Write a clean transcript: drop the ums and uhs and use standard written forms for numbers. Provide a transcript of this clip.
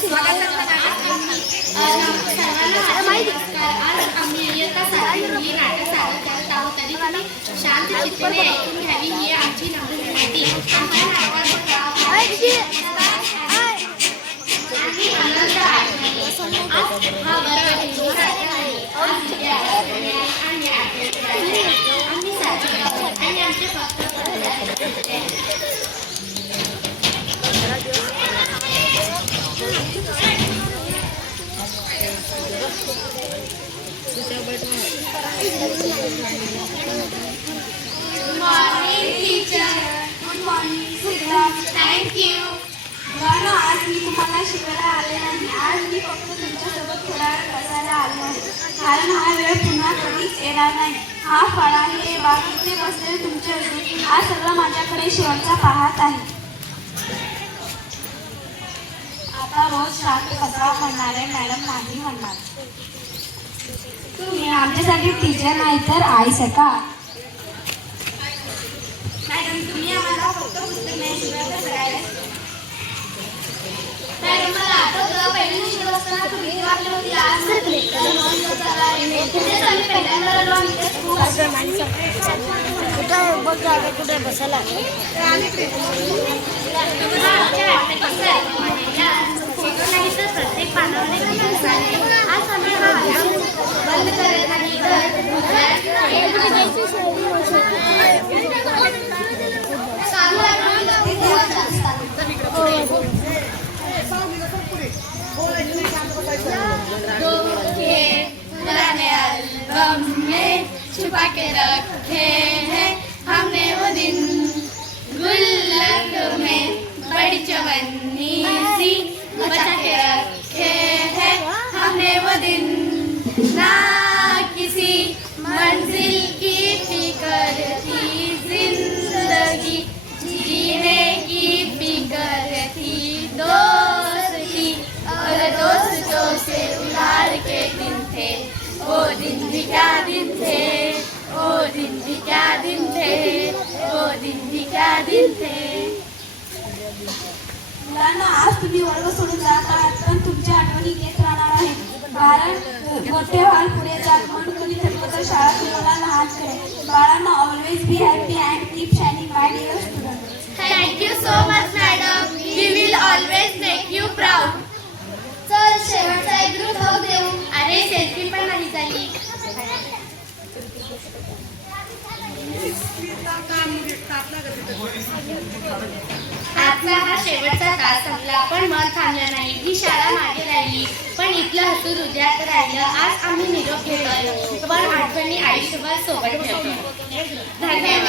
आज आम्ही इयत्तासाठी ही नाटक सादर करत आहोत तरी तुम्ही शांत चित्ताने ऐकून घ्यावी ही आमची नम्र विनंती. आम्हाला नाटकाचं नाव आहे आणि आनंद आहे. आज हा बरोबर हिंदूसारखा आहे. आज विद्यार्थी आणि आम्ही साजरे आहोत आणि आमचे फक्त मॉर्निंग टीचर. गुड मॉर्निंग सुद्धा. थँक्यू. मुलांनो, आज मी तुम्हाला शिकायला आले नाही. आज मी फक्त तुमच्यासोबत थोडा वेळ बसायला आलो आहे, कारण हा वेळ पुन्हा कधीच येणार नाही. हा फळा हे बागेत बसलेले तुमचे असून आज सगळं माझ्याकडे शेवटचा पाहत आहे. आता रोज शांत कसा म्हणणारे मॅडम नाही म्हणणार. तुम्ही आमच्यासाठी टीचर नाही तर आईस का? मॅडम, तुम्ही आम्हाला फक्त पुस्तक नाही शिकवत करायला. मॅडम, मला आठवतं पहिल्या दिवशी असताना तुम्ही वाटली होती आज कुठे बसायला प्रत्येक पानावर आज आम्ही हा बंद करत नाही पुराने एल्बम में छुपा के रखे हैं हमने वो दिन, गुल्लक में बड़ी चवन्नी सी बचा के रखे हैं हमने वो दिन. ना किसी मंजिल की फिकर थी जिंदगी, जीने की फिकर थी दोस्ती, और दोस्तों से उधार के दिन थे. वो दिन भी क्या दिन थे, वो दिन भी क्या दिन थे, वो दिन भी क्या दिन थे. मुलांना, आज तुम्ही वर्ग सोडून जात आहात, पण तुमच्या आठवणी घेत राहणार आहेत. कारण मोठे व्हाल, पुढे जात म्हणून कोणी ठरवलं तर शाळा तुम्हाला लहान करेल. बाळांना always be happy and keep shining my dear student. Thank you so much madam. We will always make you proud. चल, शेवटचा एक ग्रुप हो देऊ. अरे, सेल्फी पण नाही झाली. आजचा हा शेवटचा तास संपला, पण मन थांबलं नाही. ही शाळा मागे राहिली, पण इथलं हसून उद्यात राहिलं. आज आम्ही निरोप घेतोय, पण आठवणी आयुष्यभर सोबत ठेवतो. धन्यवाद.